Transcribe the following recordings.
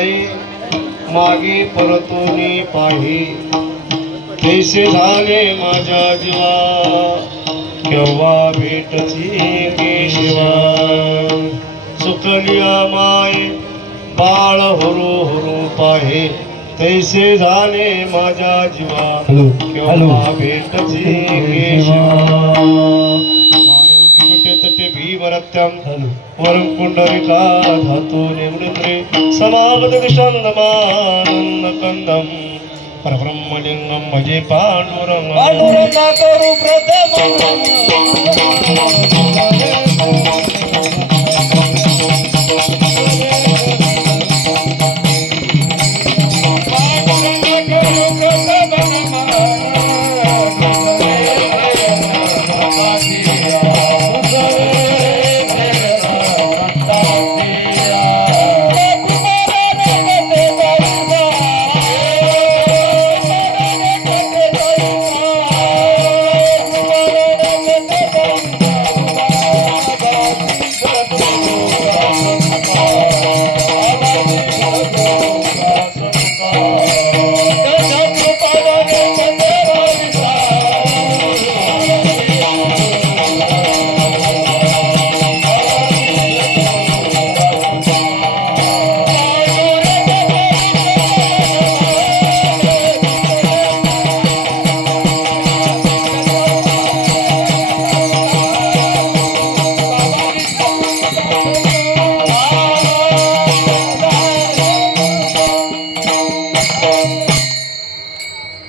जाई मागे परतूनी पाही तैसे झाले माझ्या जीवा केव्हा भेटची केशवा सुकलिया माय बाळ हुरू हुरू पाहे तैसे झाले माझ्या जीवा केव्हा भेटची केशवा तटे भीमरत्यं वरं पुंडरिका धातु निमृत्रे समागत दिशानंदमानंदकंदं परब्रह्मलिंगं भजे पांडुरंगं पांडुरंगा करू प्रथमं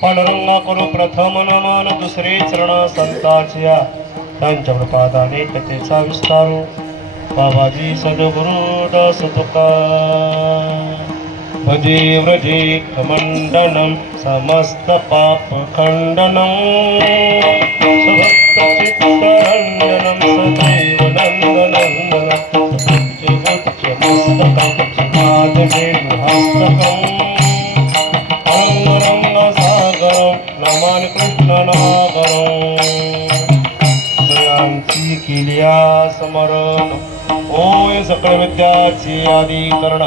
पांडुरंगा करू प्रथम नमन दुसरे चरण संतांच्या त्यांच्या प्रपादाने कथेचा विस्तारू बाबाजी सद्गुरु दास तुका भजे व्रजे कमंडनं समस्त पाप खंडनं सभक्तचित्तरंजनं सदैव नंदनंदनं हस्तकं नमान कृष्ण नागरंची केलिया समरण होय सकळ विद्याची आदिकरण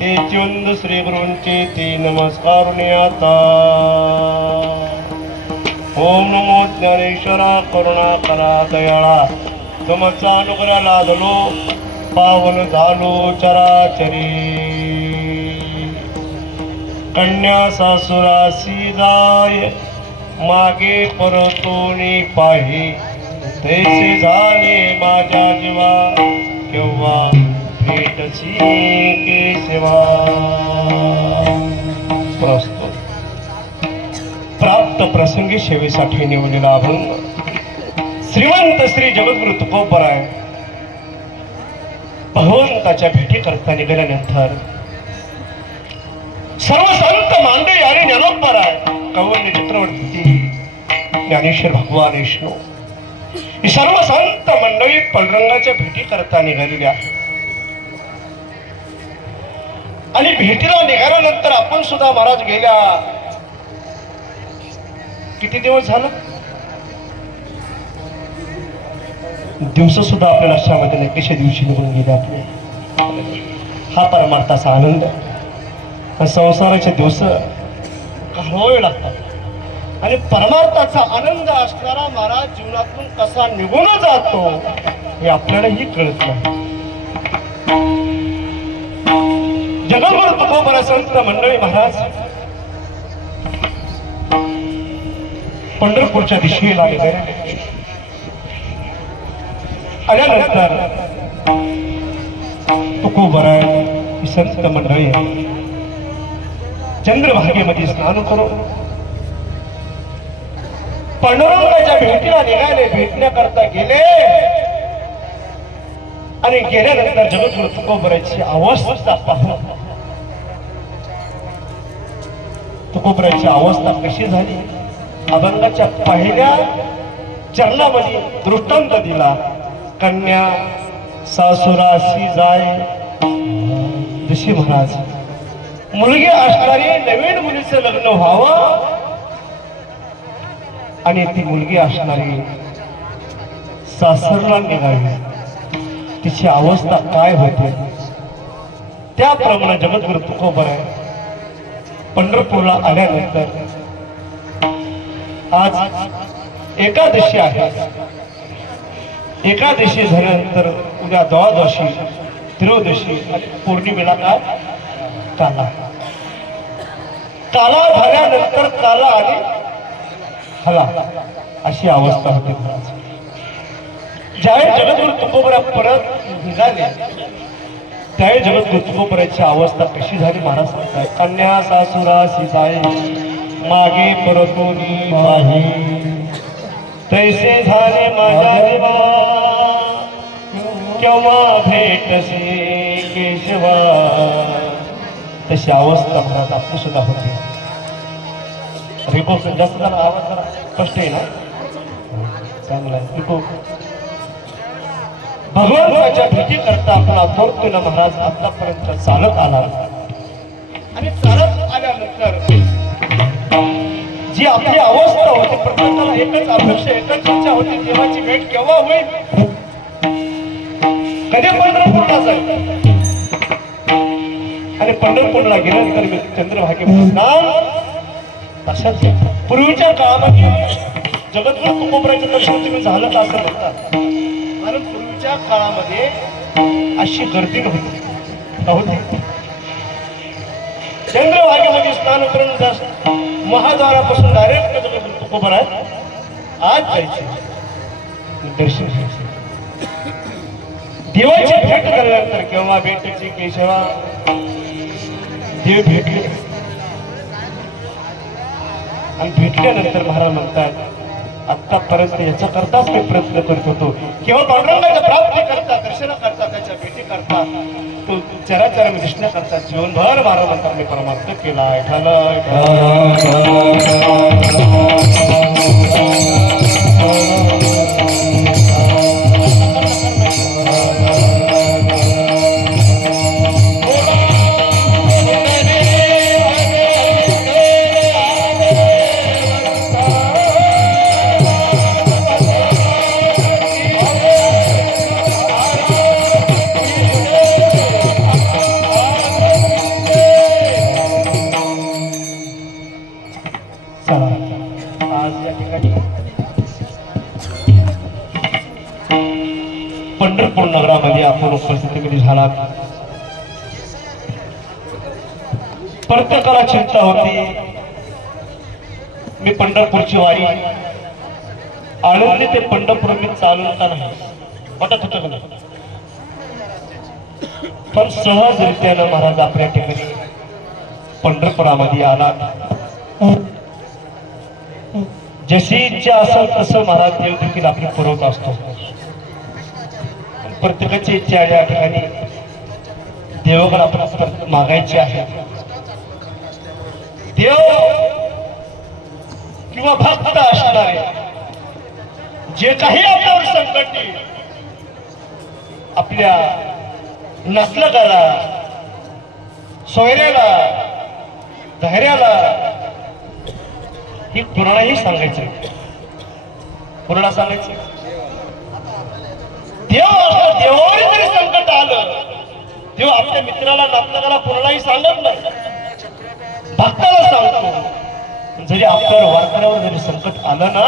ते चुंद श्री गुरूंचे ते नमस्कारुणे आता ओम नमो ज्ञानेश्वरा करुणा करा दयाळा तुमचा अनुग्रह लादलो पावन झालो चराचरी कन्या सासुरासी जाय मागे परतोनी पाही तैसे झाले माझ्या जीवा केव्हा भेटची केशवा प्रस्तुत प्राप्त प्रसंगी सेवेसाठी निवडलेला अभंग श्रीमंत श्री जगद्गुरु तुकोबराय भगवंताच्या भेटी करता निघाल्यानंतर सर्व संत मांडे आणि ज्ञानोबराय कौंड्य चक्रवर्ती ज्ञानेश्वर भगवान विष्णू ही सर्व संत मंडळी पांडुरंगाच्या भेटी करता निघालेल्या आणि भेटीला निघाल्यानंतर आपण सुद्धा महाराज गेल्या किती दिवस झालं दिवस सुद्धा आपल्या लक्षामध्ये नाही कशा दिवशी निघून गेले आपले हा परमार्थाचा आनंद संसाराचे दिवस घालवावे लागतात आणि परमार्थाचा आनंद असणारा महाराज जीवनातून कसा निघून जातो हे आपल्यालाही कळत नाही जगद्गुरु तुकोबराय संत मंडळी महाराज पंढरपूरच्या दिशेला गेले आल्यानंतर तुकोबराय संत मंडळी चंद्रभागेमध्ये स्नान करून पांडुरंगाच्या भेटीला निघाले भेटण्याकरता गेले आणि गेल्यानंतर जगद्गुरु तुकोबरायची अवस्था पाहून तुकोबरायची अवस्था कशी झाली अभंगाच्या पहिल्या चरणामध्ये दृष्टांत दिला कन्या सासुरासी जाय ऋषी महाराज मुलगी असणारी नवीन मुलीचं लग्न व्हावं आणि ती मुलगी असणारी सासरला निघाली तिची अवस्था काय होते त्याप्रमाणे जगद्गुरु तुकोबराय पंढरपूरला आल्यानंतर आज एकादशी आहे. एकादशी झाल्यानंतर उद्या द्वादशी, त्रयोदशी आणि पौर्णिमेला काय काला. काला झाल्यानंतर काला आणि हला अशी अवस्था होती महाराज. ज्यावेळी जगद्गुरु तुकोबरा परत निघाले त्यावेळी जगद्गुरु तुकोबराची अवस्था कशी झाली महाराज सांगताय. कन्या सासुरासी जाय मागे परतोनी माही तैसे झाले माझ्या देवा केव्हा भेटसे केशवा. तशी अवस्था महाराज आपली सुद्धा होती. रिको जास्त जरा आवाज जरा स्पष्ट आहे ना, चांगला आहे. रिको भगवंताच्या भेटी करता आपण आतोरतेनं महाराज आतापर्यंत चालत आला आणि चालत आल्यानंतर जी आपली अवस्था होती प्रत्येकाला एकच अपेक्षा एकच इच्छा होती देवाची भेट केव्हा होईल, कधी पंढरपूरला जाईल. आणि पंढरपूरला गेल्यानंतर मी चंद्रभागे तशाच पूर्वीच्या काळामध्ये जगद्गुरु तुकोबराचं दर्शन तुम्ही झालं का असं म्हणतात. कारण पूर्वीच्या काळामध्ये अशी गर्दी नव्हती. चंद्रभागेमध्ये स्नान करून महाद्वारापासून डायरेक्ट जगद्गुरु तुकोबरा आज जायचे दर्शन घ्यायचे. देवाची भेट झाल्यानंतर केव्हा भेटायची केशवा देव भेटले. आणि भेटल्यानंतर महाराज म्हणतात आतापर्यंत याचा करताच मी प्रयत्न करत होतो. केव्हा पांडुरंगाच्या प्राप्ती करता, दर्शन करता, त्याच्या भेटी करता, तो चराचर मी दर्शन करता जीवनभर महाराज म्हणतात मी परमार्थ केला. पंढरपूर नगरामध्ये आपण उपस्थिती झाला. प्रत्येकाला चिंता होती मी पंढरपूरची वारी आळंदी ते पंढरपूर मी चालून का नाही वाटत होतं का नाही. पण सहजरित्यानं महाराज आपल्या ठिकाणी पंढरपुरामध्ये आला. जशी इच्छा असेल तसं महाराज देव देखील आपली पुरवत असतो. प्रत्येकाची इच्छा या ठिकाणी देवाकडे आपण मागायची आहे. देव किंवा भक्त असणारे जे काही आपल्यावर संकट येईल, आपल्या नसलगाला, सोयऱ्याला, धैर्याला ही कोणालाही सांगायचं, कोणाला सांगायचं. देवावर जरी संकट आलं, देव आपल्या मित्राला, नातलगाला कोणालाही सांगत नाही, भक्ताला सांगतो. जरी आपल्यावर वारकऱ्यावर जरी संकट आलं ना,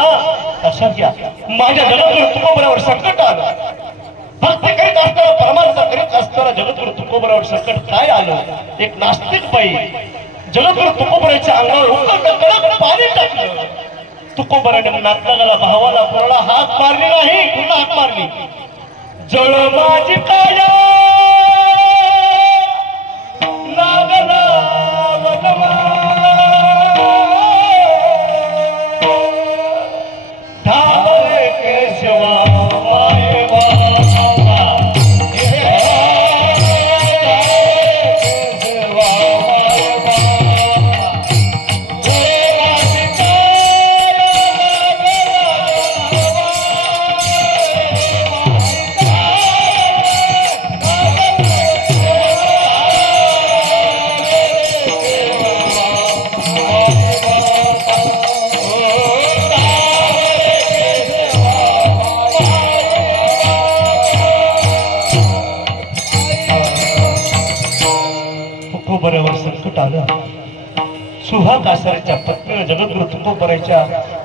लक्षात घ्या माझ्या जगद्गुरु तुकोबरावर संकट आलं. भक्ती करीत असताना, परमार्थ करीत असताना जगद्गुरु तुकोबरावर संकट काय आलं. एक नास्तिक बाई जगद्गुरु तुकोबराच्या अंगावर कडक पाणी टाकलं. तुकोबराने नातलगाला, भावाला कोणाला हाक मारली नाही, पुन्हा हाक मारली. जळ माझी काया लागला वनवा धावरे केशवा मायवा आलं. सुहाकासाच्या पत्नीने जगद्गुरु तुकोबराच्या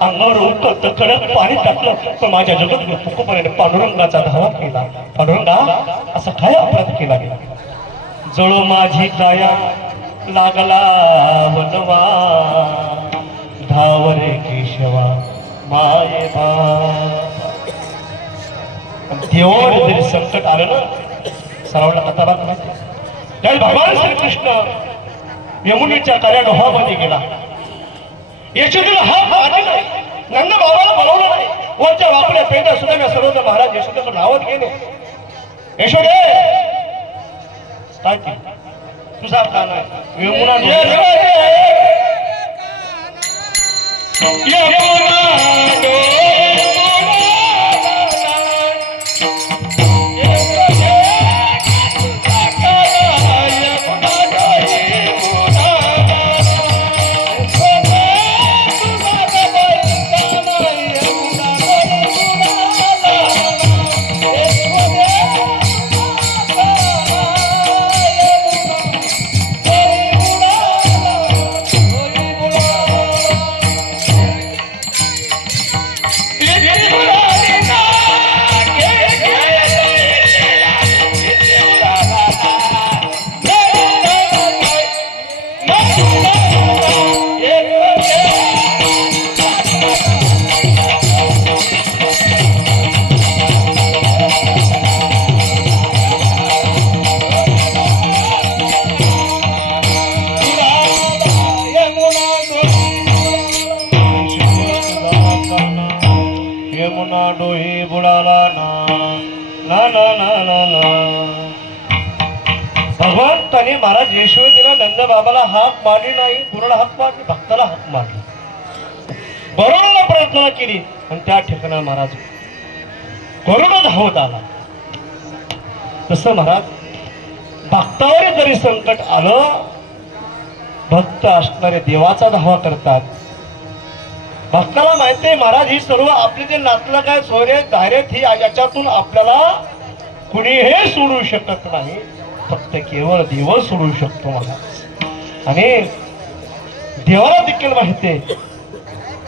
अंगावर उकळत कडक पाणी टाकलं. पण माझ्या जगद्गुरु तुकोबराने पांडुरंगाचा धावा केला. पांडुरंगा असा काय अपराध केला गेला? जळो माझी काया लागला वनवा धावरे केशवा माये बा. देवावर जरी संकट आलं ना, सर्वांना कथा बात त्यावेळी भगवान श्रीकृष्ण यमुनेच्या कार्या डोहामध्ये गेला. यशोदेला हा मारली नाही, नंद बाबाला बोलवलं नाही. वरच्या वाकड्या पेंड्या सुद्धा मी सर्वजण महाराज यशोदेचं नावच गेले. यशोदे काय तुझा का नाही यमुना डोही बुडाला ना ना ना ना ना ना. भगवंताने महाराज यशोदेला नंद बाबाला हाक मारली नाही, गुरुला हाक मारली, भक्ताला हाक मारली, बरोबर प्रार्थना केली. आणि त्या ठिकाणी महाराज करुण धावत आला. तसं महाराज भक्तावर जरी संकट आलं, भक्त असणारे देवाचा धावा करतात. भक्ताला माहिती आहे महाराज ही सर्व आपले जे नातलं काय सोयरे धारेत ही याच्यातून आपल्याला कुणीही सोडू शकत नाही, फक्त केवळ देव सोडू शकतो महाराज. आणि देवाला देखील माहिती आहे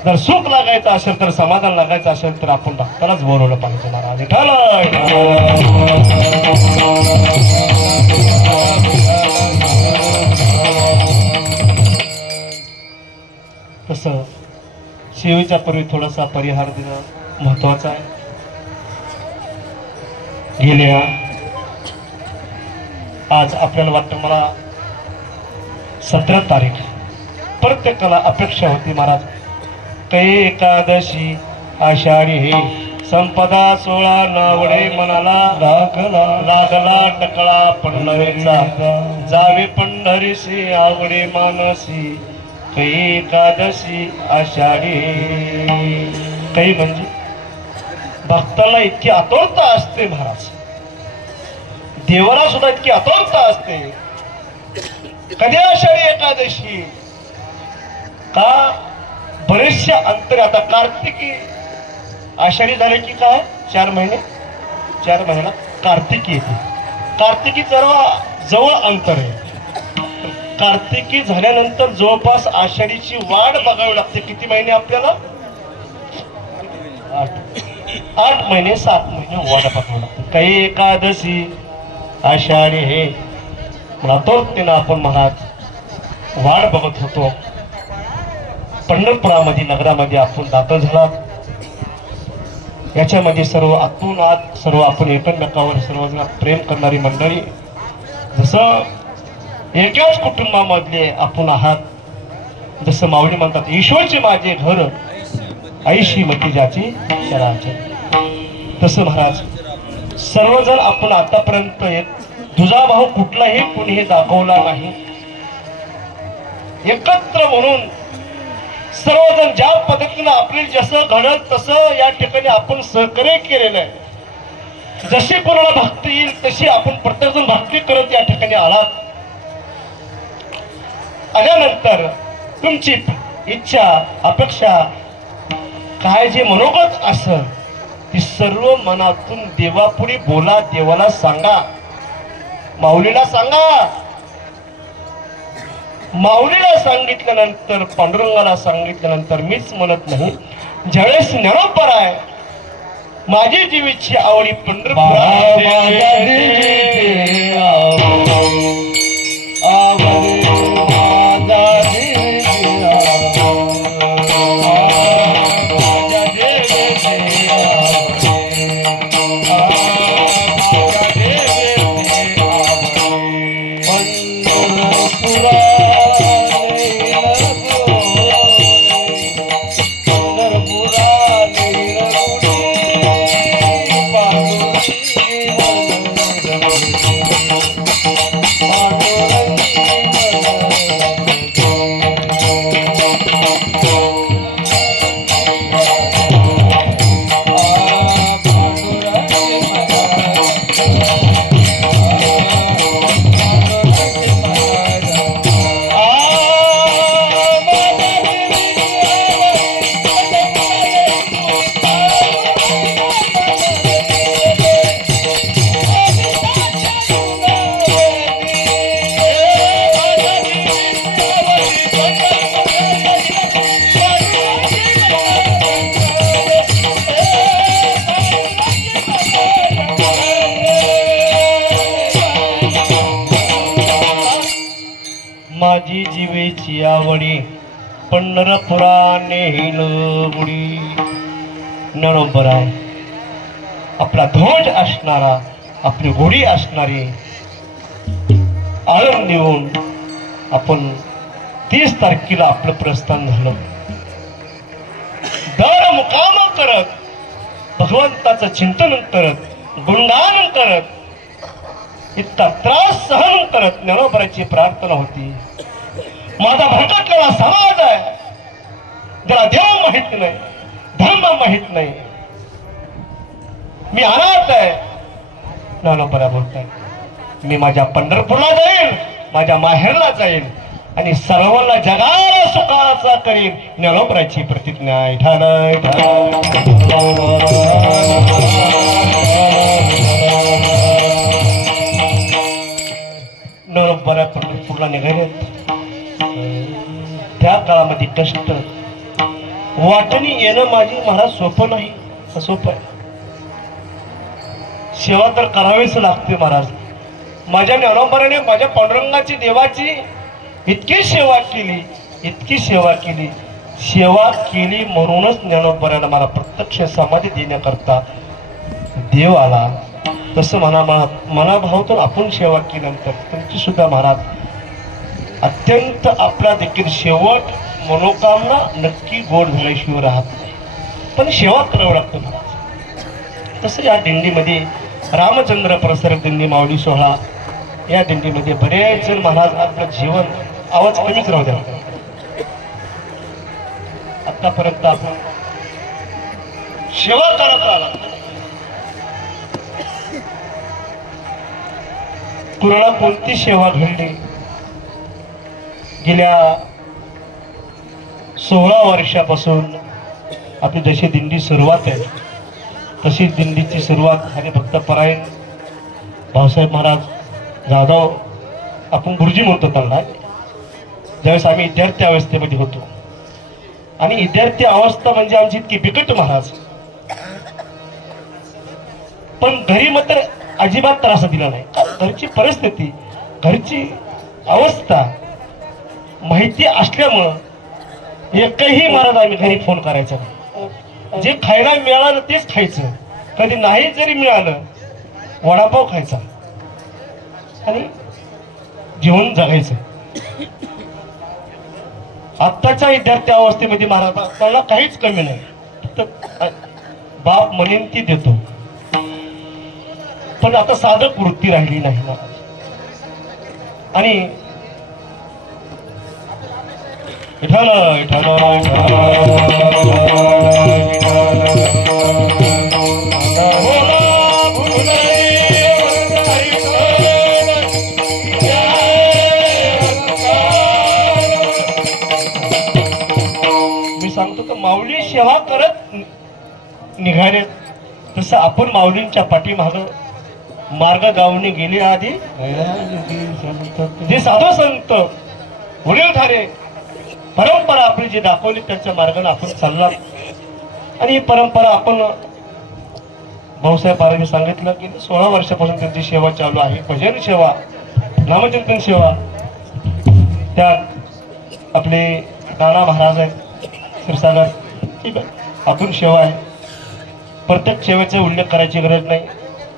जर सुख लागायचं असेल तर समाधान लागायचं असेल तर आपण भक्तालाच बोलवलं पाहिजे महाराज. तसं सेवेच्या पूर्वी थोडासा परिहार देणं महत्वाचं आहे. गेल्या आज आपल्याला वाटतं मला 17 तारीख प्रत्येकाला अपेक्षा होती महाराज कै एकादशी आषाढी हे संपदा 16 नावडे मनाला लागला टकळा पंढरीचा जावे पंढरीशी आवडे मानसी कै एकादशी आषाढी. काही म्हणजे भक्ताला इतकी आतुरता असते महाराज, देवाला सुद्धा इतकी आतुरता असते. कधी आषाढी एकादशी का बरेचशा अंतर. आता कार्तिकी आषाढी झाले की काय 4 महिने 4 महिना कार्तिकी येते. कार्तिकी जवळ अंतर आहे. कार्तिकी झाल्यानंतर जवळपास आषाढीची वाट बघावी लागते. किती महिने आपल्याला 8 महिने 7 महिने वाट बघावी लागते. काही एकादशी आषाढी हे आतुरतेनं आपण महाराज वाट बघत होतो. पंढरपुरामध्ये नगरामध्ये आपण दाखल झाला. याच्यामध्ये सर्व आतून आत सर्व आपण एकमेकावर सर्वजण प्रेम करणारी मंडळी, जसं एकाच कुटुंबामधले आपण आहात. जसं माऊली म्हणतात ईश्वरचे माझे घर ऐशी मती ज्याची शराचे, तसं महाराज सर्वजण आपण आतापर्यंत तुझा भाऊ कुठलाही कुणीही दाखवला नाही. एकत्र म्हणून सर्वजण ज्या पद्धतीनं आपली जसं घडत तसं या ठिकाणी आपण सहकार्य केलेलं आहे. जशी कोणाला भक्ती येईल तशी आपण प्रत्येकजण भक्ती करत या ठिकाणी आलात. आल्यानंतर तुमची इच्छा अपेक्षा काय जे मनोगत असेल ती सर्व मनातून देवापुढे बोला, देवाला सांगा, माऊलीला सांगा. माऊलीला सांगितल्यानंतर, पांडुरंगाला सांगितल्यानंतर मीच म्हणत नाही, ज्यावेळेस ज्ञानोबा आहे माझी जीवीची आवडी पंढरपुरात माझी जीवेची आवडी पंढरपुरा नेल बुडी. ज्ञानोबा आहे आपला ध्वज असणारा, आपली घोडी असणारी आळंद देऊन आपण 30 तारखेला आपलं प्रस्थान झालं. दर मुकाम करत भगवंताचं चिंतन करत, गुणगान करत, इतका त्रास सहन करत ज्ञानोबाची प्रार्थना होती. माझा भरकटलेला समाज आहे, ज्याला देव माहित नाही, धर्म माहित नाही, मी अनाथ आहे. ज्ञानोबा बोलतात मी माझ्या पंढरपूरला जाईल, माझ्या माहेरला जाईल आणि सर्वांना जगाला सुखाचा करीन. ज्ञानोबाची प्रतिज्ञा आहे. ज्ञानोबा पंढरपूरला निघाले. त्या काळामध्ये कष्ट वाटणी येणं माझी महाराज सोपं नाही, सोपं आहे. सेवा तर करावीच लागते महाराज. माझ्या ज्ञानोबाने माझ्या पांडुरंगाची देवाची इतकी सेवा केली, इतकी सेवा केली, सेवा केली म्हणूनच ज्ञानोबाने मला प्रत्यक्ष समाधी देण्याकरता देव आला. तसं मनाभावातून आपण सेवा केल्यानंतर तुमची सुद्धा महाराज अत्यंत आपला देखील शेवट मनोकामना नक्की गोड झाल्याशिवाय राहत नाही, पण सेवा करावं लागतं महाराज. तसं या दिंडीमध्ये रामचंद्र प्रसारक दिंडी माऊली सोहळा, या दिंडीमध्ये बरेच जण महाराज आपलं जीवन आवाज कमीच राहू द्या. आतापर्यंत आपण सेवा करत आला. कुणाला कोणती सेवा घडली? गेल्या 16 वर्षापासून आपली जशी दिंडी सुरुवात आहे तशी दिंडीची सुरुवात हरिभक्त परायण भाऊसाहेब महाराज जाधव, आपण गुरुजी म्हणतो त्यांना, ज्यावेळेस आम्ही विद्यार्थी अवस्थेमध्ये होतो. आणि विद्यार्थी अवस्था म्हणजे आमची इतकी बिकट महाराज, पण घरी मात्र अजिबात त्रास दिला नाही. घरची परिस्थिती, घरची अवस्था माहिती असल्यामुळं एकही महाराज आम्ही घरी फोन करायचा नाही. जे खायला मिळालं तेच खायचं, कधी नाही जरी मिळालं वडापाव खायचा आणि जेवण जगायचं. आत्ताच्या विद्यार्थी अवस्थेमध्ये महाराज त्यांना काहीच कमी नाही, फक्त बाप म्हणेन ती देतो, पण आता साधक वृत्ती राहिली नाही महाराज. आणि विठ्ठल विठ्ठल मी सांगतो तर माऊली सेवा करत निघाले, तसं आपण माऊलींच्या पाठीमाग मार्ग गावने गेले. आधी जे साधू संत वडीलधारे परंपरा आपली जी दाखवली त्यांच्या मार्गाने आपण चालला आणि ही परंपरा आपण भाऊसाहेब पारांनी सांगितलं की 16 वर्षापासून त्यांची सेवा चालू आहे. भजन सेवा, नामचिंतन सेवा. त्यात आपले नाना महाराज आहेत क्षीरसागर, ठीक आहे, अतुल सेवा आहे. प्रत्येक सेवेचा उल्लेख करायची गरज नाही.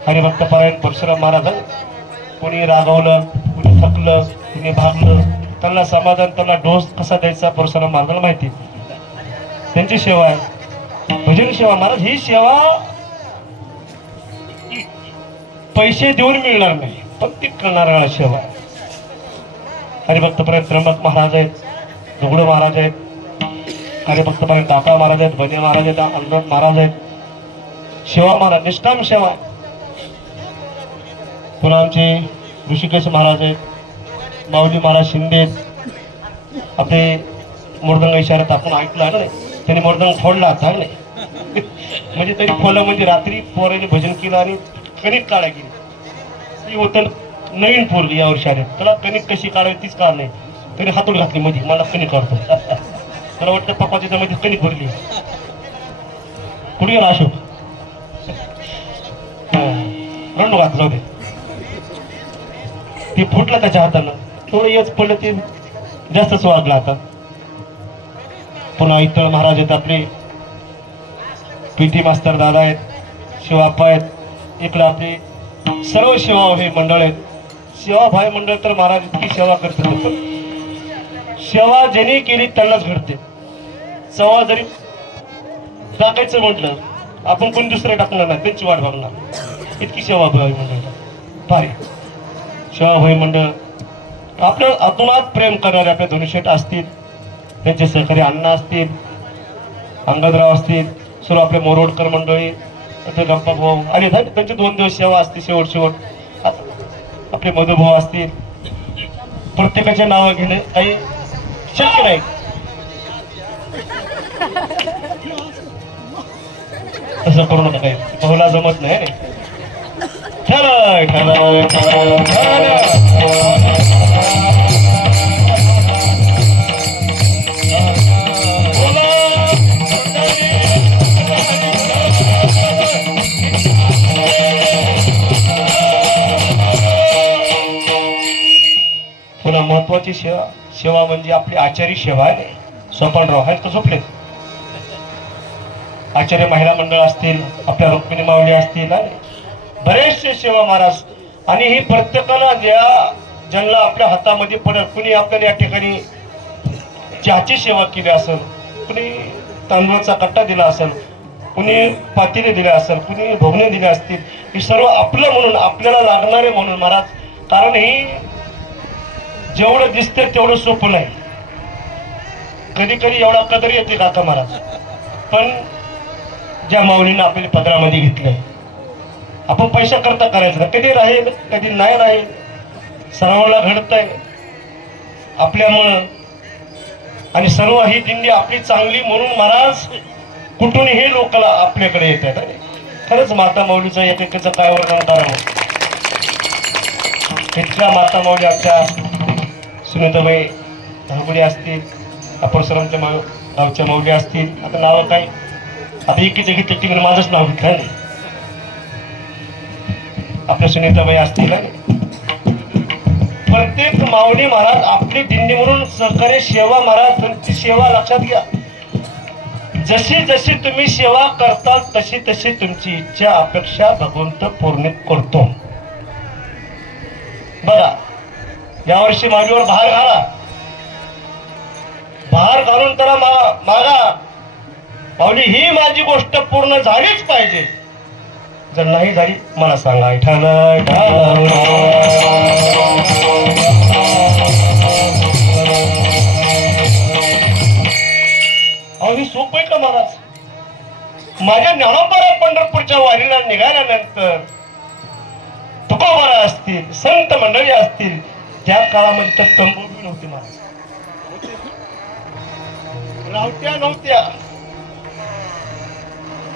हरिभक्त पारायण परशुराम महाराज, कोणी रागवलं, कोणी थकलं, कोणी भागलं, त्यांना समाधान, त्यांना डोस कसा द्यायचा परशुराम महाराजांना माहिती. त्यांची सेवा आहे भजन सेवा. महाराज ही सेवा पैसे देऊन मिळणार नाही, पण ती करणारा सेवा आहे. हरिभक्त पारायण त्र्यंबक महाराज आहेत, दगडू महाराज आहेत, हरिभक्त पारायण काका महाराज आहेत, भजे महाराज आहेत, अंगण महाराज आहेत. सेवा महाराज निष्काम सेवा. पुन्हा आमचे ऋषिकेश महाराज आहेत, माऊली महाराज शिंदे, आपले मृदंग इशाऱ्यात आपण ऐकलं ना, त्यांनी मृदंग फोडला होता नाही म्हणजे त्यांनी फोडलं म्हणजे रात्री पोराने भजन केलं आणि कणिक काढा गेली. ती होतं नवीन पोरगी या वर्षी आले, त्याला कणिक कशी काढावी तीच काढ नाही, तरी हातून घातली मध्ये, मला कणिक काढतो. मला वाटतं पप्पाच्या मध्ये कणिक भरली. कुठे गेला अशोक? रंडू घातलं होते, ते फुटलं त्याच्या हातानं, थोडं येच पडलं, ते जास्तच वागलं आता. पुन्हा इतर महाराज आहेत आपले, पीटी मास्तर दादा आहेत, शिवाप्पा आहेत, इकडे आपले सर्व सेवा हे मंडळ आहेत. सेवाभावी मंडळ तर महाराज इतकी सेवा करतात, सेवा ज्यांनी केली त्यांनाच घडते. सेवा जरी टाकायचं म्हटलं आपण कोणी दुसरं टाकणार नाही, त्यांची वाट बघणार. इतकी सेवाभावी मंडळ भारी सेवाभावी मंडळ. आपल्या आतोनात प्रेम करणारे आपले धनुष्यट असतील, त्यांचे सहकारी अण्णा असतील, अंगदराव असतील, सर्व आपले मोरोडकर मंडळी, गप्पा भाऊ आणि त्यांचे 2 दिवस सेवा असते. शेवट आपले मधुभाऊ असतील. प्रत्येकाचे नाव घेणे काही शक्य नाही. तसं करू नका, काही भाऊला जमत नाही. पुन्हा महत्वाची सेवा म्हणजे आपली आचारी सेवा आहे. सोपानराव आहेत का झोपले? आचार्य महिला मंडळ असतील, आपल्या रुक्मिणी माऊली असतील, बरेचसे सेवा महाराज. आणि ही प्रत्येकाला ज्यांना आपल्या हातामध्ये पडेल, कुणी आपल्याला या ठिकाणी चहाची सेवा केली असेल, कुणी तांदूळाचा कट्टा दिला असेल, कुणी पातेले दिले असेल, कुणी भोगणे दिले असतील. हे सर्व आपलं म्हणून, आपल्याला लागणारे म्हणून महाराज. कारण ही जेवढं दिसते तेवढं सोपं नाही. कधी कधी एवढा कदर येते काका महाराज, पण ज्या माऊलीनं आपल्या पदरामध्ये घेतलंय, आपण पैसा करता करायचं ना, कधी राहील कधी नाही राहील, सर्वांना घडतंय आपल्यामुळं. आणि सर्व ही दिंडी आपली चांगली म्हणून महाराज कुठूनही लोकांना आपल्याकडे येतात. खरंच माता माऊलीचं एकेकाचं काय वर्णन करावं. तिथल्या माता माऊली आमच्या सुनीताबाई धांगुडे असतील, परशुरामच्या गावच्या माऊली असतील. आता नावं काय, आता एकीचे घेतले ती माझंच नाव घेतलं नाही. आपल्या सुनीताबाई असतील. प्रत्येक माऊली महाराज आपली दिंडी म्हणून सहकार्य सेवा महाराज. तुमची सेवा लक्षात घ्या, जशी जशी तुम्ही सेवा करताल तशी तशी तुमची इच्छा अपेक्षा भगवंत पूर्ण करतो. बघा, यावर्षी माझ्यावर भार घाला, भार घालून त्याला मागा, माऊली ही माझी गोष्ट पूर्ण झालीच पाहिजे. जर नाही झाली मला सांगा. अहो सोपं आहे का महाराज? माझ्या ज्ञानोबा पंढरपूरच्या वारीला निघाल्यानंतर तुकोबारा असतील, संत मंडळी असतील, त्या काळामध्ये तर तंबू बी नव्हती महाराज, रावट्या नव्हत्या.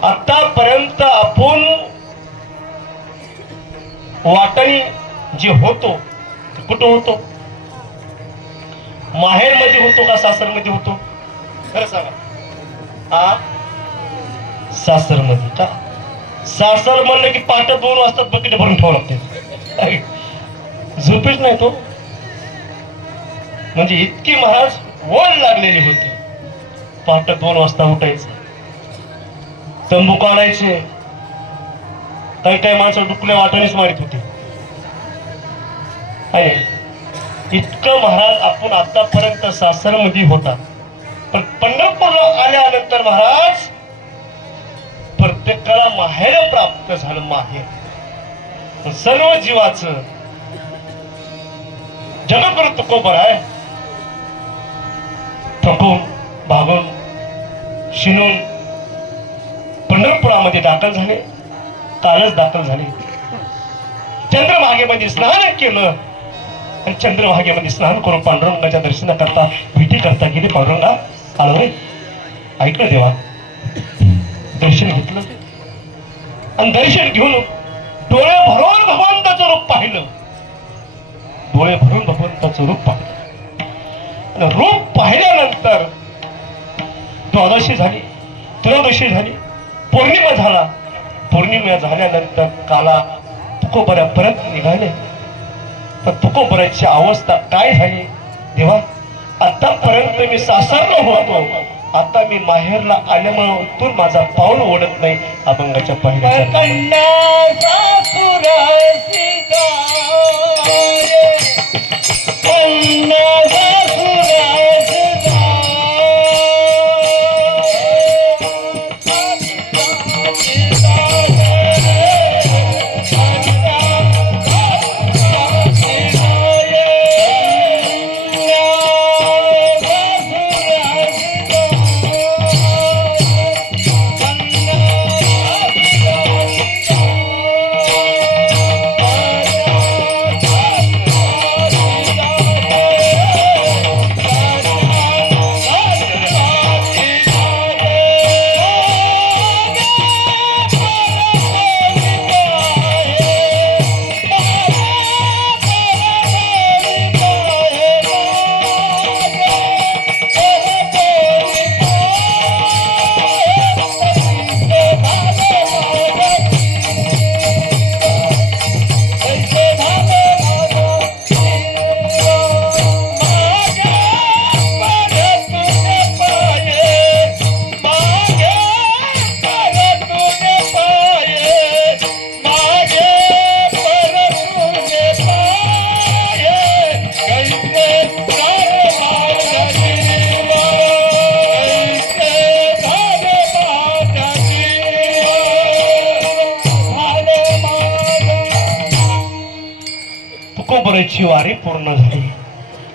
आतापर्यंत आपण वाटणी जे होतो ते कुठं होतो? माहेर मध्ये होतो का सासर मध्ये होतो? खरं सांगा. हा, सासर मध्ये का? सासर म्हणलं की पाट 2 वाजता बकेट भरून ठेवावं लागते. झोपेच नाही तो. म्हणजे इतकी महाराज वळ लागलेली होती. पहाटे 2 वाजता उठायचं, तंबू काढायचे. काही काही माणसं डुकल्या वाटानेच मारित होते. इतकं महाराज आपण आतापर्यंत सासरमध्ये होता, पण पंढरपूरला आल्यानंतर महाराज प्रत्येकाला माहेर प्राप्त झालं. माहेर सर्व जीवाचं जगद्गुरु तुकोबर आहे. थकून भागून शिनून पंढरपुरामध्ये दाखल झाले. कालच दाखल झाले. चंद्रभागेमध्ये स्नान केलं आणि चंद्रभागेमध्ये स्नान करून पांडुरंगाच्या दर्शनाकरता भेटी करता गेले. पांडुरंगा आलो रे, ऐकलं देवा. दर्शन घेतलं आणि दर्शन घेऊन डोळे भरून भगवंताचं रूप पाहिलं. डोळे भरून भगवंताचं रूप पाहिलं. रूप पाहिल्यानंतर द्वादशी झाली, त्रयोदशी झाली, पौर्णिमा झाला. पौर्णिमा झाल्यानंतर काला तुकोबऱ्या परत निघाले. पण तुकोबऱ्याची अवस्था काय झाली देवा? आतापर्यंत मी सासरला होतो, आता मी माहेरला आल्यामुळे तू माझा पाऊल ओढत नाही. अभंगाच्या पहिल्या तुकोबऱ्याची वारी पूर्ण झाली,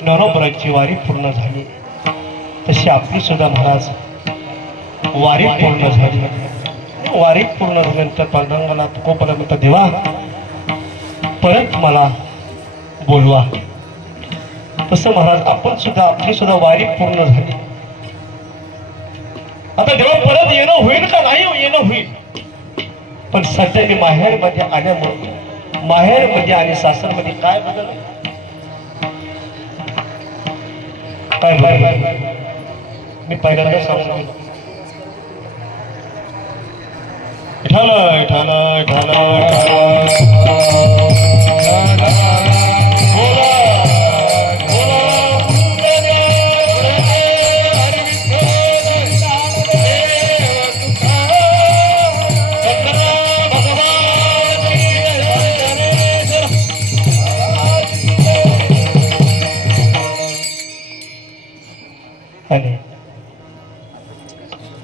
नरोबऱ्याची वारी पूर्ण झाली. तशी आपली सुद्धा महाराज वारी पूर्ण झाली. वारी पूर्ण झाल्यानंतर पांडुरंगाला तुकोबरा म्हणतात, देवा परत मला बोलवा. तसं महाराज आपण सुद्धा आपली सुद्धा वारी पूर्ण झाली. आता देवा परत येणं होईल का नाही? येणं होईल. पण सध्या मी माहेर मध्ये आल्यामुळे माहेर मध्ये आणि सासर मध्ये काय बदल? काय बदल? मी पहिल्यांदा सांगतो. विठाल विठाल विठाल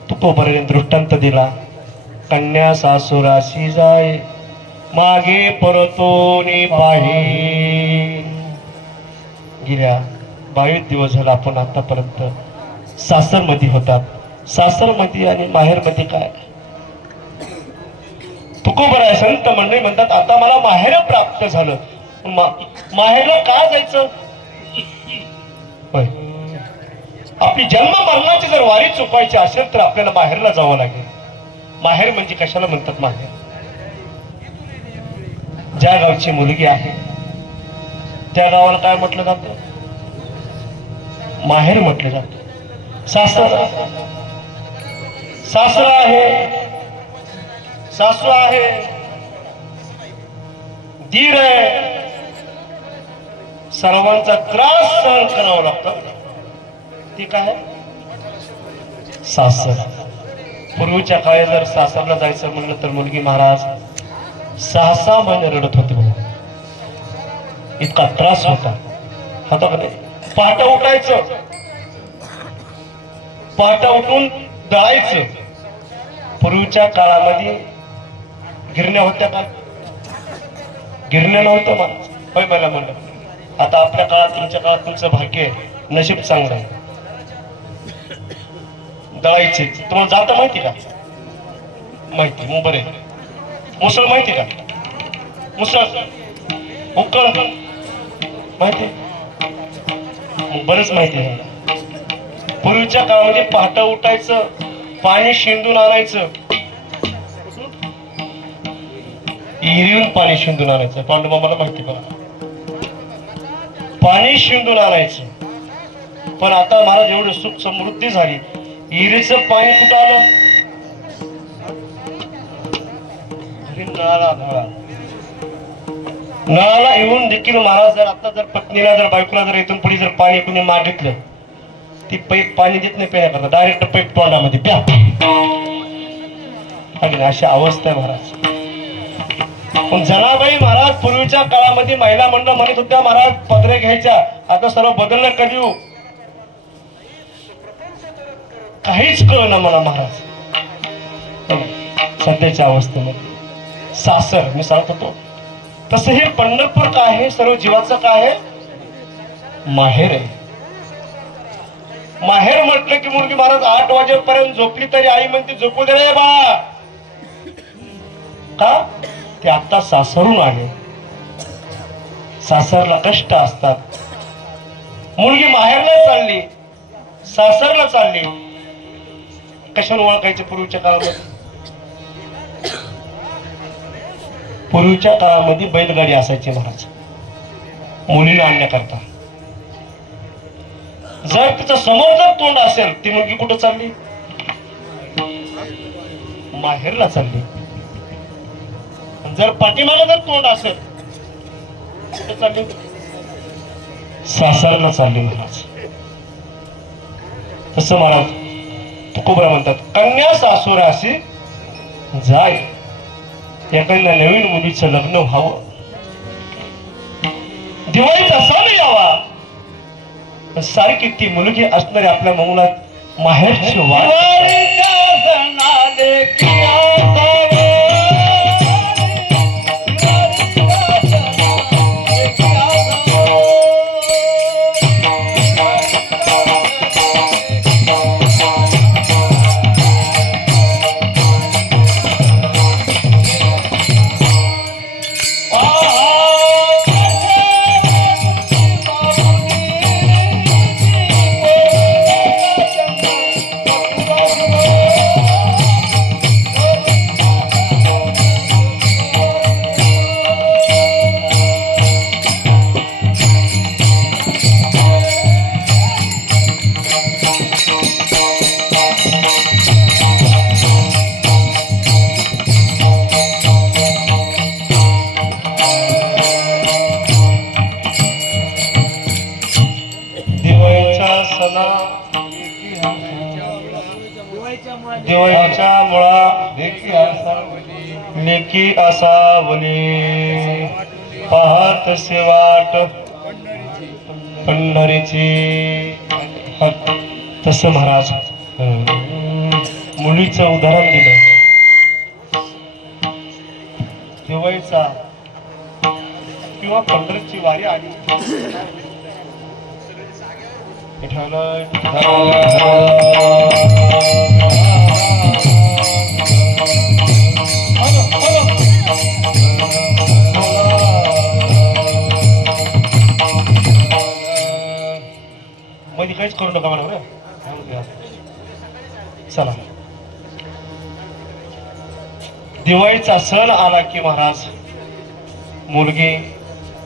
तुकोबऱ्याने दृष्टांत दिला. कन्या सासुराशी जाय मागे परतोनी पाही. गेल्या 22 दिवस झाला आपण आतापर्यंत सासर मध्ये होतात. सासर मध्ये आणि माहेर मध्ये काय? तुकोबरा संत मंडळी म्हणतात, आता मला माहेर प्राप्त झालं. माहेरला का जायचं? आपली जन्म मरणाची जर वारी चुकवायची असेल तर आपल्याला माहेरला जावं लागेल. माहेर म्हणजे कशाला म्हणतात? माहेर ज्या गावची मुलगी आहे त्या गावाला काय म्हटलं जातं? माहेर म्हटलं जातं. सासर सासरा आहे, सासू आहे, दीर आहे, सर्वांचा त्रास सहन करावा लागतो. ती काय सासर. पूर्वीच्या काळी जर सासरला जायचं म्हणलं तर मुलगी महाराज 6-6 महिने रडत होती भाऊ. इतका त्रास होता. होता का नाही? पहाटे उठायचं, पहाटे उठून दळायचं. पूर्वीच्या काळामध्ये गिरण्या होत्या का? गिरण्या नव्हतं महाराज. होय मला म्हणलं. आता आपल्या काळात, तुमच्या काळात तुमचं भाग्य आहे, नशीब चांगलं आहे. दळायचे. तुम्हाला जाता माहिती का? माहिती. मग बरे. मुसळ माहिती का? मुसळ उकळ माहिती? मग बरंच माहिती आहे. पूर्वीच्या काळामध्ये पहाटे उठायचं, पाणी शिंदून आणायचं, विहिरीहून पाणी शिंदून आणायचं. पांडुमामाला माहिती बघा. पाणी शिंदून आणायचं. पण आता महाराज एवढं सुख समृद्धी झाली, विहिरीचं पाणी कुठं आलं? नळाला येऊन देखील महाराज जर आता जर पत्नीला जर बायकोला जर इथून पुढे जर पाणी कुणी मागितलं, ती पैप पाणी देत नाही प्यायला, डायरेक्ट पैप तोंडामध्ये प्या. आणि अशी अवस्था आहे महाराज. पण जनाबाई महाराज पूर्वीच्या काळामध्ये महिला मंडळ म्हणत होत्या महाराज पदरे घ्यायच्या. आता सर्व बदललं कधी काहीच कळना मला महाराज. सध्याच्या अवस्थेमध्ये सासर मी सांगत होतो तसं हे पंढरपूर काय आहे? सर्व जीवाचं काय आहे? माहेर आहे. माहेर म्हटलं की मुलगी महाराज 8 वाजेपर्यंत झोपली तरी आई म्हणते झोपू दे रे बाळा. का? ते आता सासरून आले. सासरला कष्ट असतात. मुलगी माहेरला चालली, सासरला चालली. कशाने ओळखायचे पूर्वीच्या काळामध्ये? पूर्वीच्या काळामध्ये बैलगाडी असायची महाराज मुलीला आणण्याकरता. जर तिचं समोर जर तोंड असेल, ती मुलगी कुठं चालली? माहेरला चालली. जर पाठीमागे जर तोंड असेल, कुठं चालली? सासरला चालली महाराज. तसं महाराज तुकोबरा म्हणतात, कन्या सासुराशी जाय. एखाद्या नवीन मुलीचं लग्न व्हावं, दिवाळीचा सण यावा, सारखी ती मुलगी असणारी आपल्या मुलात माहेरची वाट. दिवाळीच्या मुळा लेकी असावली, पाहत वाट पंढरीची. तसं महाराज मुलीचं उदाहरण दिलं. दिवाळीचा किंवा पंढरीची वारी आली. मध्ये काहीच करू नका मला. चला, दिवाळीचा सण आला की महाराज मुलगी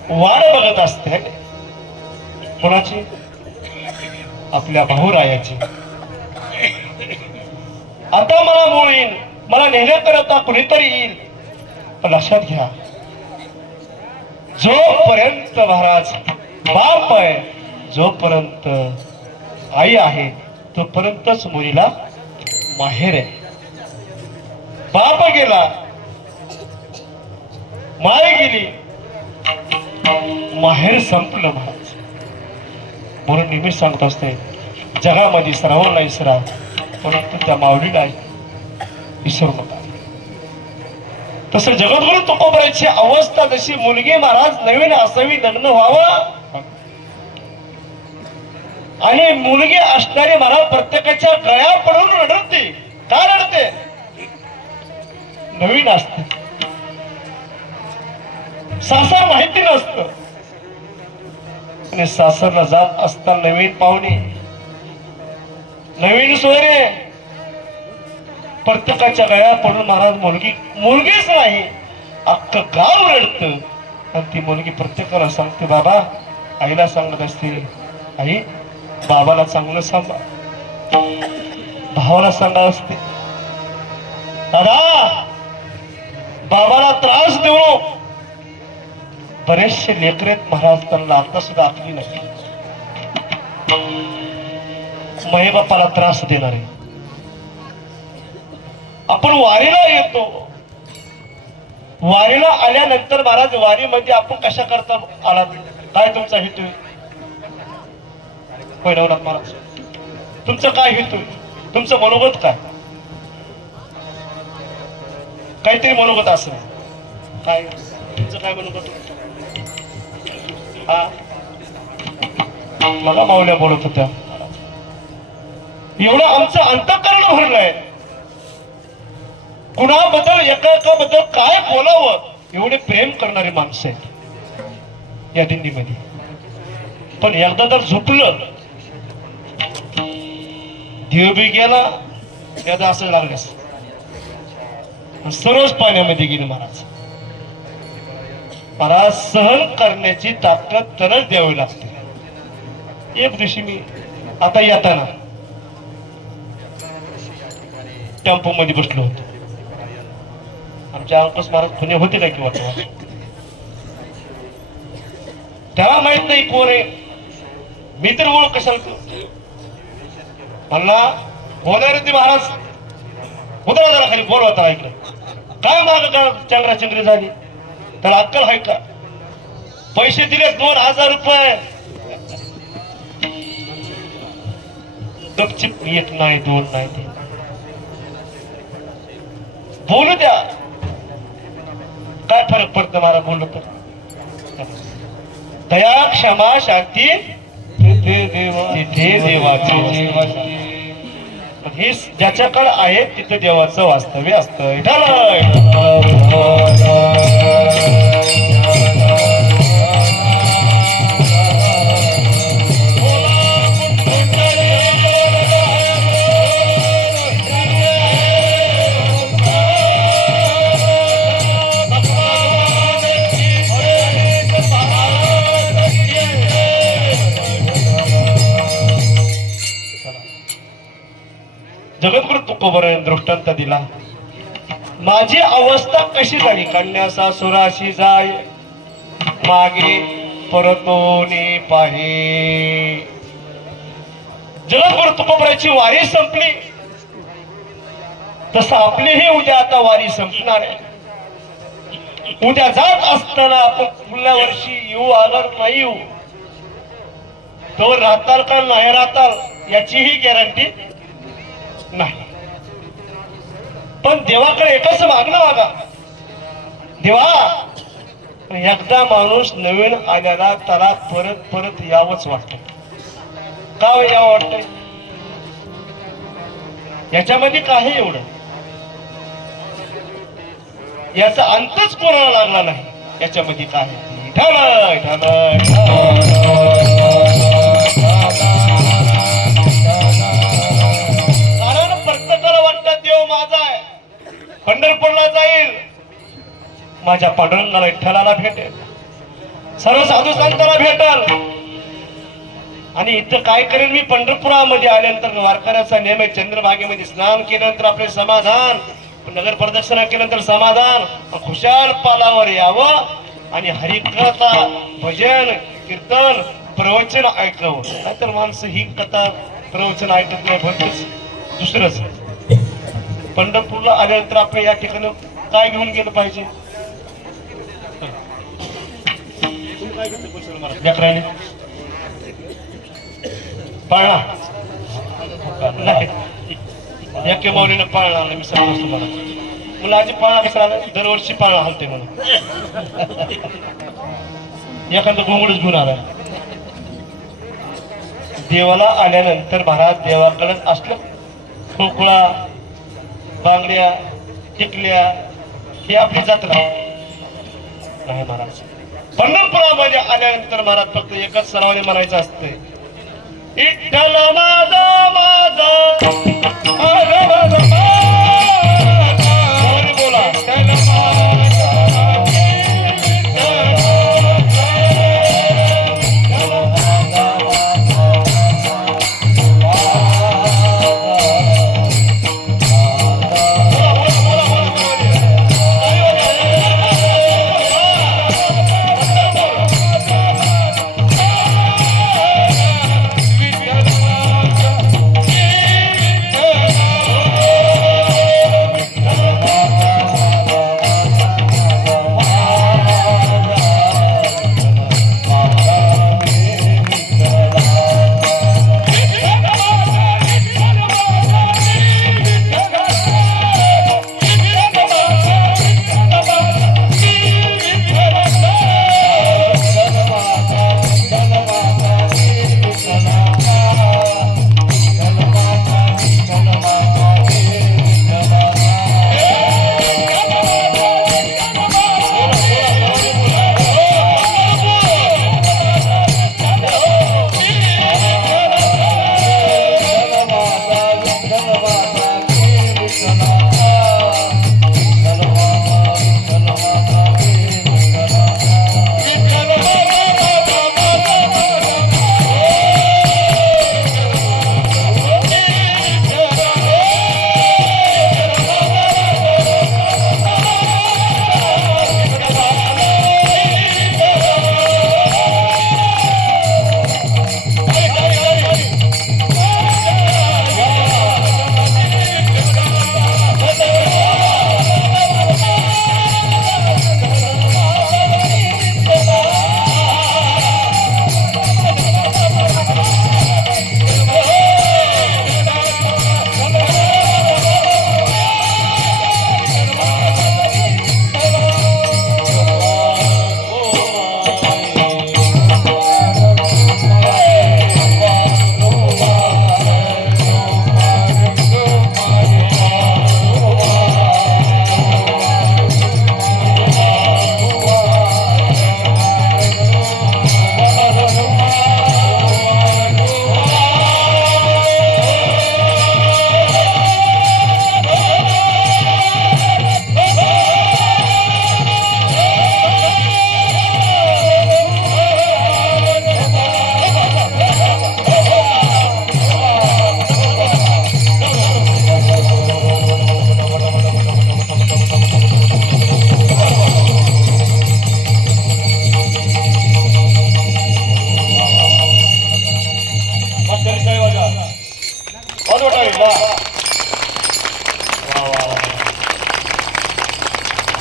वाट बघत असते. कोणाची? आपल्या भाऊरायाची. आता मला मूळ येईल, मला नेण्याकरता कुणीतरी येईल. पण लक्षात घ्या, जोपर्यंत महाराज बाप आहे, जोपर्यंत आई आहे, तोपर्यंतच मुलीला माहेर आहे. बाप गेला, माय गेली, माहेर संपलं महाराज. म्हणून नेहमी सांगत असते, जगामध्ये सर्वांना विसरा, परंतु त्या माऊलीला विसरू नका. तसं जगद्गुरु तुकोबराची अवस्था जशी मुलगी महाराज नवीन असावी, लग्न व्हावं, आणि मुलगी असणारी महाराज प्रत्येकाच्या गळ्या पडून रडते. का रडते? नवीन असते, सासर माहिती नसतं. आणि सासरला जात असताना नवीन पाहुणे, नवीन सोयरे, प्रत्येकाच्या गळ्या पडून महाराज मुलगीच नाही, अख्खं गाव रडतं. आणि ती मुलगी प्रत्येकाला सांगते, बाबा, आईला सांगत असते, आई बाबाला चांगलं सांभाळ, भावाला सांगत असते, दादा बाबाला त्रास देऊ. बरेचसे लेकरेत महाराज त्यांना आता सुद्धा आखली नाही, मये बापाला त्रास देणारे. आपण वारीला येतो, वारीला आल्यानंतर महाराज वारीमध्ये आपण कशा करता आलात, काय तुमचा हेतू? पैरवनाथ महाराज, तुमचं काय हेतू? तुमचं मनोगत काय? काहीतरी मनोगत असेल, काय तुमचं काय मनोगत? हा, मला माऊल्या बोलत होत्या, एवढं आमचं अंतःकरण भरलंय, कुणाबद्दल एकाबद्दल काय बोलावं एवढे प्रेम करणारी माणसं आहेत या दिंडीमध्ये. पण एकदा जर झुकलं, देव बी गेला, एकदा असं लागल्यास सर्वच पाण्यामध्ये गेले महाराज. महाराज सहन करण्याची ताकद तरच द्यावी लागते. एक दिवशी मी आता येताना टेम्पो मध्ये बसलो होतो. आमच्या अंकस महाराज पुणे होते का किंवा त्याला माहित नाही कोण आहे, मी तर ओळख कशाला म्हणला. बोलायला ते महाराज उतरा जरा खाली, बोल होता ऐकलं काय माग का चंगराचंगरी झाली, त्याला अक्कल आहे का? पैसे दिले 2000 रुपये, गपचिप, एक नाही दोन नाही, ते बोलू द्या, काय फरक पडतं महाराज बोललो तर. दया क्षमा शांती तिथे देवाची. हे ज्याच्याकडे आहे तिथं देवाचं वास्तव्य असतं. जगद्गुरु तुकोबराने दृष्टांत दिला. माझी अवस्था कशी झाली, कन्यासा सुराशी जाय मागे परतोनी पाहे. जगद्गुरु तुकोबराची वारी संपली, तसं आपलीही उद्या आता वारी संपणार आहे. उद्या जात असताना आपण पुढल्या वर्षी येऊ अगर नाही येऊ, तो राहताल का नाही राहताल याचीही गॅरंटी नाही. पण देवाकडे एकच मागणं मागा, देवा एकदा माणूस नवीन आल्याला त्याला परत परत यावंच वाटतं. का यावं वाटतंय? याच्यामध्ये काय एवढं, याचा अंतच कोणाला लागला नाही. याच्यामध्ये काय प्रत्येकाला वाटतं देव माझा आहे, पंढरपूरला जाईल, माझ्या पांडुरंगाला विठ्ठलाला भेटेल, सर्व साधू संतांना भेटेल. आणि इथं काय करेन मी पंढरपुरामध्ये आल्यानंतर वारकऱ्याचा नियम आहे चंद्रभागेमध्ये स्नान केल्यानंतर आपले समाधान नगर प्रदक्षिणा केल्यानंतर समाधान खुशाल पालावर यावं आणि हरिकथा भजन कीर्तन प्रवचन ऐकावं नाहीतर माणसं ही कथा प्रवचन ऐकत नाही भलतच दुसरंच पंढरपूरला आल्यानंतर आपण या ठिकाणी काय घेऊन गेलं पाहिजे लेकराने पाळणा नाही एके मौलीनं पाळणा आला मी सांगतो तुम्हाला मला आजी पाळणा कसा आला दरवर्षी पाळणा हलते म्हणून एखादं घोंगडच घेऊन आला देवाला आल्यानंतर भारत देवाकडे असलं खोकळा बांगड्या टिकल्या हे आपली जत्रा नाही महाराज पंढरपुरामध्ये आल्यानंतर महाराज फक्त एकच सरावाने म्हणायचं असते विठ्ठल माझा माझा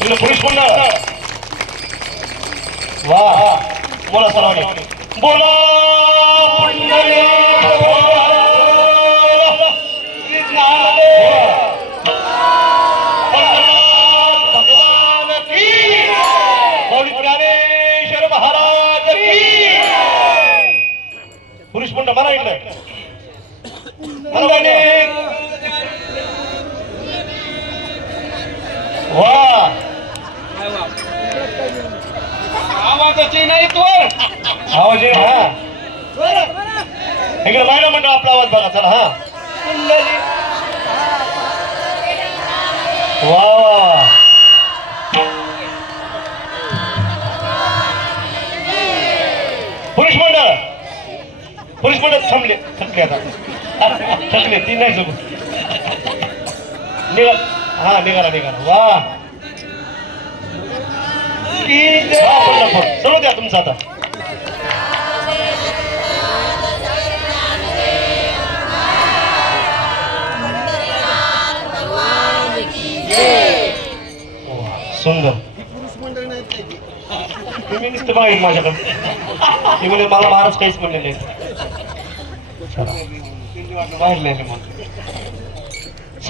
बोला पुरुष मंडळ वाह बोला सर्वांनी बोला भगवान की ज्ञानेश्वर महाराज की पुरुष मंडळ म्हणा इकडे वाह आवाजाची नाही तो आवाज आहे हा इकडे महिला मंडळ आपला आवाज बघा चला हा वाह पुरुष मंडळ पोलीस पण थांबले थकले आता थकले ती नाही जमत निघा हा निघाला वा सर्व द्या तुमचं आता सुंदर तुम्ही नुसते बघा माझ्याकडे ते म्हणजे मला महाराज काहीच म्हणले नाही बाहेर नाही मग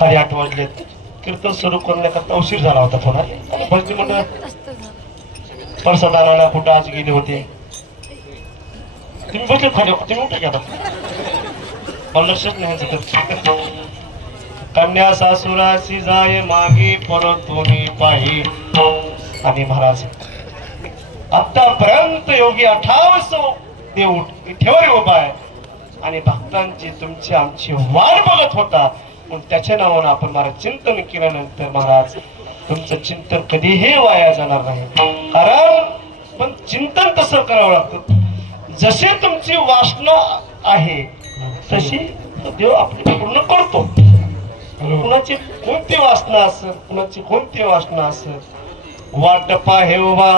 8:30 वाजलेत कीर्तन सुरू करण्याकरता उशीर झाला होता थोडा भजनी मंडळ परसदाराला कुठं आज गेले होते तुम्ही बसले खाली तुम्ही उठे घ्या मला लक्षच नाही कन्या सासुराशी जाय मागे परतोनी पाही आणि महाराज आतापर्यंत योगी 28 देव इथेवर उभा आहे आणि भक्तांची तुमची आमची वाट बघत होता पण त्याच्या नावानं आपण महाराज चिंतन केल्यानंतर महाराज तुमचं चिंतन कधीही वाया जाणार नाही कारण पण चिंतन तसं करावं लागतं जसे तुमची वासना आहे तशी देव आपली पूर्ण करतो कुणाची कोणती वासना असत कुणाची कोणती वासना असत वाट पाहे उभा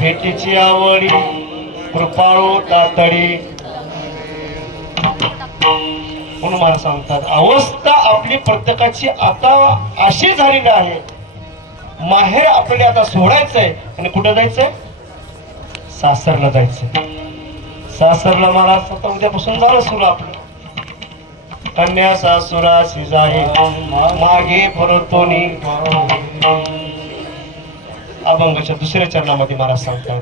भेटीची आवडी कृपाळू तातडी म्हणून मला सांगतात अवस्था आपली प्रत्येकाची आता अशी झालेली आहे माहेर आपल्याला आता सोडायचंय आणि कुठं जायचंय सासरला जायचंय सासरला महाराज आता उद्यापासून झालं सुरू आपलं कन्या सासुराशी जाई मागे परतोनी अभंगाच्या दुसऱ्या चरणामध्ये महाराज सांगतात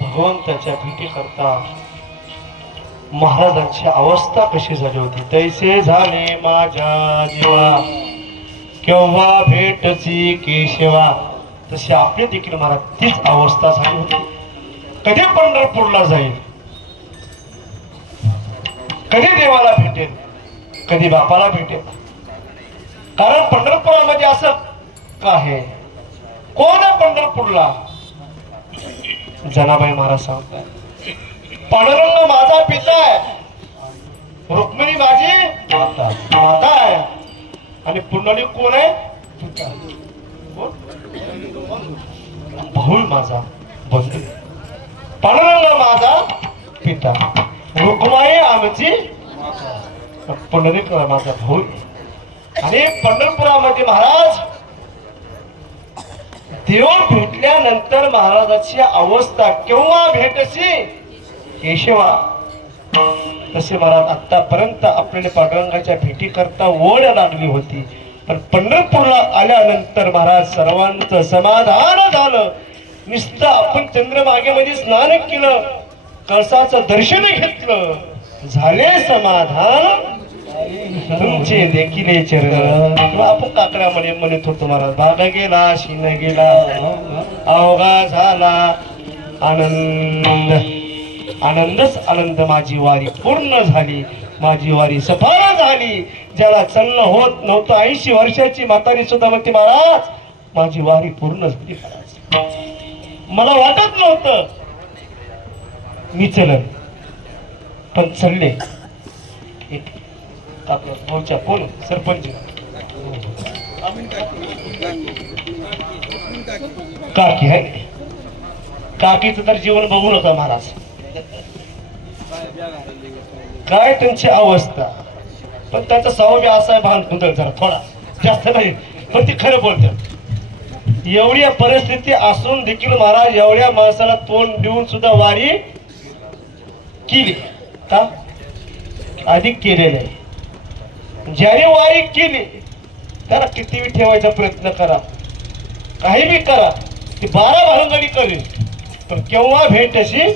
भगवंताच्या भेटी करता महाराजांची अवस्था कशी झाली होती तैसे झाले माझ्या जीवा केव्हा भेटची केशवा तशी आपली देखील महाराज तीच अवस्था झाली होती कधी पंढरपूरला जाईल कधी देवाला भेटेल कधी बापाला भेटेल कारण पंढरपुरामध्ये असं का आहे कोण आहे पंढरपूरला जनाबाई महाराज सांगताय पांडुरंग माझा पिता आहे रुक्मिणी माझी माता आहे आणि पुंडलिक कोण आहे भाऊ माझा बंधू पांडुरंग माझा पिता रुक्माई आमची पुंडलिक माझा भाऊ आणि पंढरपुरामध्ये महाराज देव भेटल्यानंतर महाराजाची अवस्था केव्हा भेटशी केशवा. तसे महाराज आतापर्यंत आपल्याला पांडुरंगाच्या भेटी करता ओढ लागली होती, पण पंढरपूरला आल्यानंतर महाराज सर्वांचं समाधान झालं. नुसतं आपण चंद्रभागेमध्ये स्नान केलं, कळसाचं दर्शन घेतलं, झाले समाधान तुमचे देखील चरण. आपण काकडा म्हणत होतो महाराज, भाग गेला शिन गेला अवघा झाला आनंद. आनंदच आनंद, माझी वारी पूर्ण झाली, माझी वारी सफल झाली. ज्याला चलणं होत नव्हतं 80 वर्षाची म्हातारी सुद्धा म्हणते महाराज माझी वारी पूर्ण झाली. मला वाटत नव्हतं मी चलन, पण चालले. आपल्या भाऊच्या कोण सरपंच काकी आहे, काकीचं तर जीवन बघू नका महाराज, काय त्यांची अवस्था. पण त्यांचा स्वभाव असा आहे भान कुंदल, जरा थोडा जास्त नाही पण ते खरं बोलतात. एवढी परिस्थिती असून देखील महाराज एवढ्या माणसाला तोंड देऊन सुद्धा वारी केली का? अधिक केलेलं आहे. ज्याने वारी केली त्याला कितीही ठेवायचा प्रयत्न करा, काही बी करा, ती 12 भानगडी करेल, पण केव्हा भेट अशी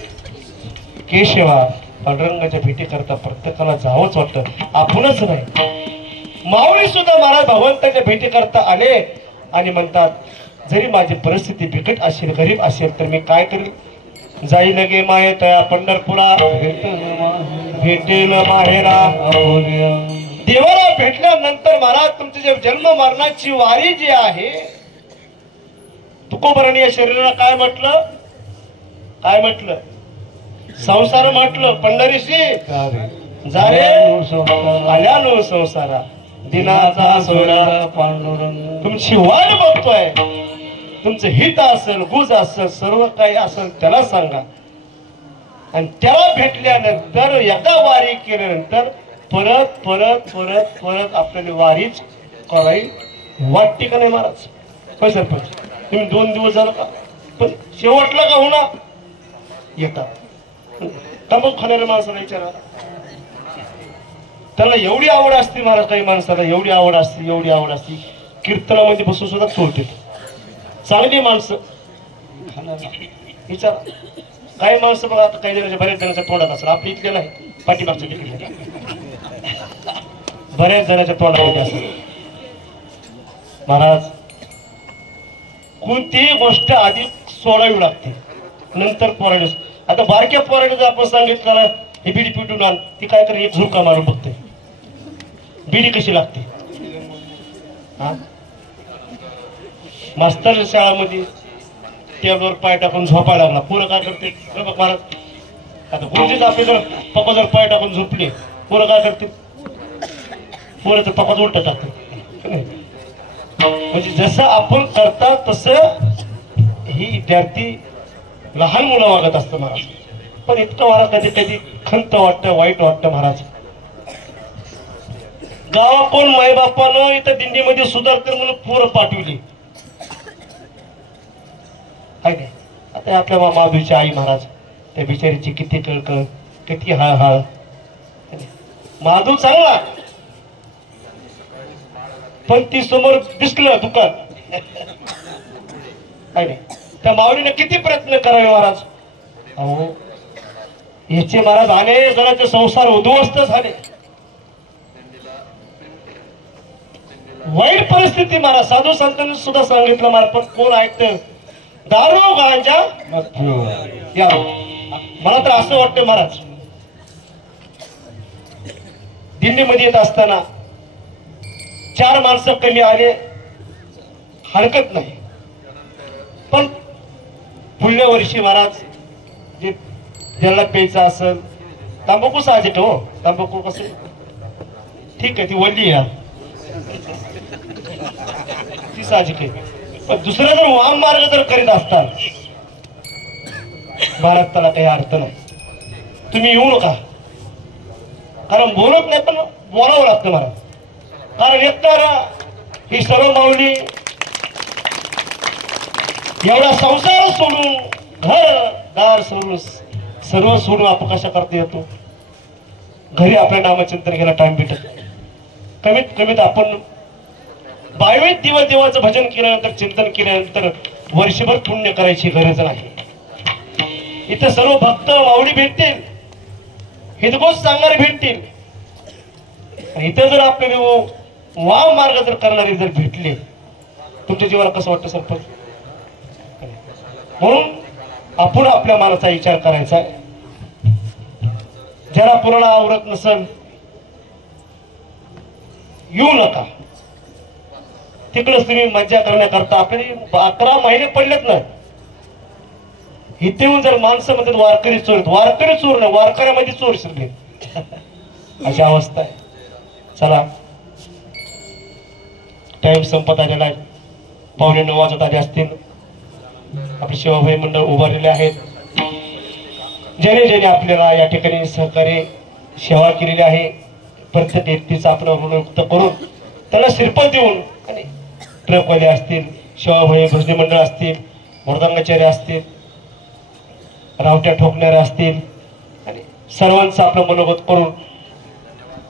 केशवा. पांडुरंगाच्या भेटी करता प्रत्येकाला जावंच वाटतं, आपणच नाही. माऊली सुद्धा महाराज भगवंताच्या भेटी करता आले आणि म्हणतात जरी माझी परिस्थिती बिकट असेल, गरीब असेल, तर मी काय करेल. जाई लगे माये तया पंढरपुरा, भेटेल माहेरा. देवाला भेटल्यानंतर महाराज तुमची जे जन्म मरणाची वारी जी आहे, तुकोबराने या शरीराला काय म्हटलं, काय म्हटलं, संसार म्हटलं. पंढरीशी जारे आल्यानो संसारा, दिनाचा सोडा पांडुरंग. तुमची वाट बघतोय, तुमचं हित असेल, गुज असेल, सर्व काही असेल त्याला सांगा. आणि त्याला भेटल्यानंतर एकदा वारी केल्यानंतर परत परत परत परत आपल्याला वारीच करावी वाटते का नाही महाराज? होय सरपंच, तुम्ही 2 दिवस झालं का, पण शेवटला का होणार येतात. तंबाखू खाणाऱ्या माणसाला विचारा, त्याला एवढी आवड असते महाराज, काही माणसाला एवढी आवड असते, एवढी आवड असते, कीर्तनामध्ये बसून सुद्धा सोडते. चांगली माणसं विचारा, काही माणसं बघा, आता काही जणांच्या बऱ्याच जणांच्या तोंडात असेल, आपल्या इथले नाही, पाठीमागच्या तिकडे बऱ्याच जणांच्या तोंडामध्ये असेल. महाराज कोणतीही गोष्ट आधी सोडावी लागते, नंतर पोरायला. आता बारक्या पोरायला जर आपण सांगितलं हे बिडी पिटून आण, ती काय करे, एक झुरका मारून बघते बिडी कशी लागते. हा, मास्तर शाळामध्ये टेबलवर पाय टाकून झोपायला लागला, पोरं काय करते महाराज. आता गुरुजीच आपले जर पप्पा जर पाय टाकून झोपले, पोरं काय करते, पोरं तर पप्पाच उलट टाकते. म्हणजे जसं आपण करता तसं ही विद्यार्थी लहान मुलं वागत असतं महाराज. पण इतकं महाराज कधी कधी खंत वाटतं, वाईट वाटतं महाराज. गावाकडून मायबापानं इथं दिंडीमध्ये सुधारते म्हणून पोरं पाठवली आहे काय. आता आपल्या माधुरीची आई महाराज, त्या बिचारीची किती कळकळ, किती हळहळ. माधू चांगला, पण ती समोर दिसलं दुकान आहे, त्या माऊलीने किती प्रयत्न करावे महाराज. अहो याचे महाराज अनेक जणांचे संसार उद्ध्वस्त झाले. वाईट परिस्थिती महाराज. साधू संतांनी सुद्धा सांगितलं मार्फत कोण ऐकतं, दारू गांजा या. मला तर असं वाटतं महाराज, दिंडीमध्ये येत असताना 4 माणसं कमी आले हरकत नाही, पण पुढल्या वर्षी महाराज जे ज्याला प्यायचं असेल, तांबाखू साहजिक हो, तांबाखू कसं ठीक आहे ती वल्ली आहे ती साहजिक आहे, पण दुसरा जर वाम मार्ग जर करीत असताल महाराज त्याला काही अर्थ नाही. तुम्ही येऊ नका, कारण बोलत नाही पण बोलावं लागतं महाराज. कारण एकतर ही सर्व माऊली एवढा संसार सोडून घर दार सोडून सर्व सोडून आपण कशा करता येतो? घरी आपल्या नामचिंतन घ्यायला टाइम भेटत नाही. कमीत कमीत आपण 22 दिवस देवाचं भजन केल्यानंतर चिंतन केल्यानंतर वर्षभर पुण्य करायची गरज नाही. इथे सर्व भक्त माऊली भेटतील, हितगोज सांगणारे भेटतील. इथे जर आपल्याला वाव मार्ग जर करणारे जर भेटले, तुमच्या जीवाला कसं वाटतं सरपंच? म्हणून आपण आपल्या मनाचा विचार करायचा आहे. ज्याला पुराणा आवरत नसेल येऊ नका. तिकडेच तुम्ही मज्जा करण्याकरता आपले 11 महिने पडलेत ना. इथे येऊन जर माणसं म्हणतात वारकरी चोर, वारकरी चोर नाही, वारकऱ्यामध्ये चोर शिरले अशी अवस्था आहे. चला, टाइम संपत आलेला आहे. 8:45 वाजत आले असतील. आपले शिवाभाई मंडळ उभारलेले आहेत. ज्याने ज्याने आपल्याला या ठिकाणी सहकार्य सेवा केलेली आहे, प्रत्येक व्यक्तीचा आपण ऋणमुक्त करून त्याला श्रीफळ देऊन, आणि ट्रकवाले असतील, शिवाभाई भजनी मंडळ असतील, मृदंगाचार्य असतील, रावट्या ठोकणारे असतील, आणि सर्वांचं आपलं मनोगत करून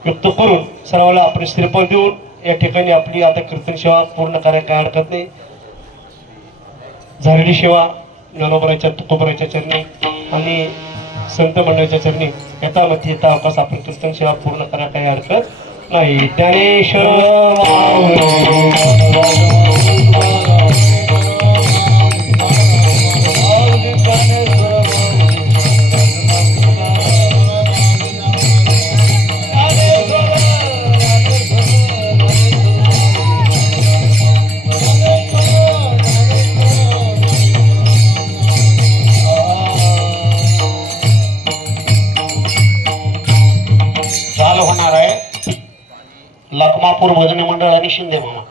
व्यक्त करून सर्वांना आपण श्रीफळ देऊन या ठिकाणी आपली आता कीर्तन सेवा पूर्ण करायला काय हरकत नाही. झालेली सेवा ज्ञानोबराच्या तुकोबराच्या चरणी आणि संत मंडळाच्या चरणी यथामती येता अवकाश आपण कीर्तन सेवा पूर्ण करायला काही हरकत नाही. ज्ञानेश्वर लखमापूर भजनी मंडळ आणि शिंदे मामा.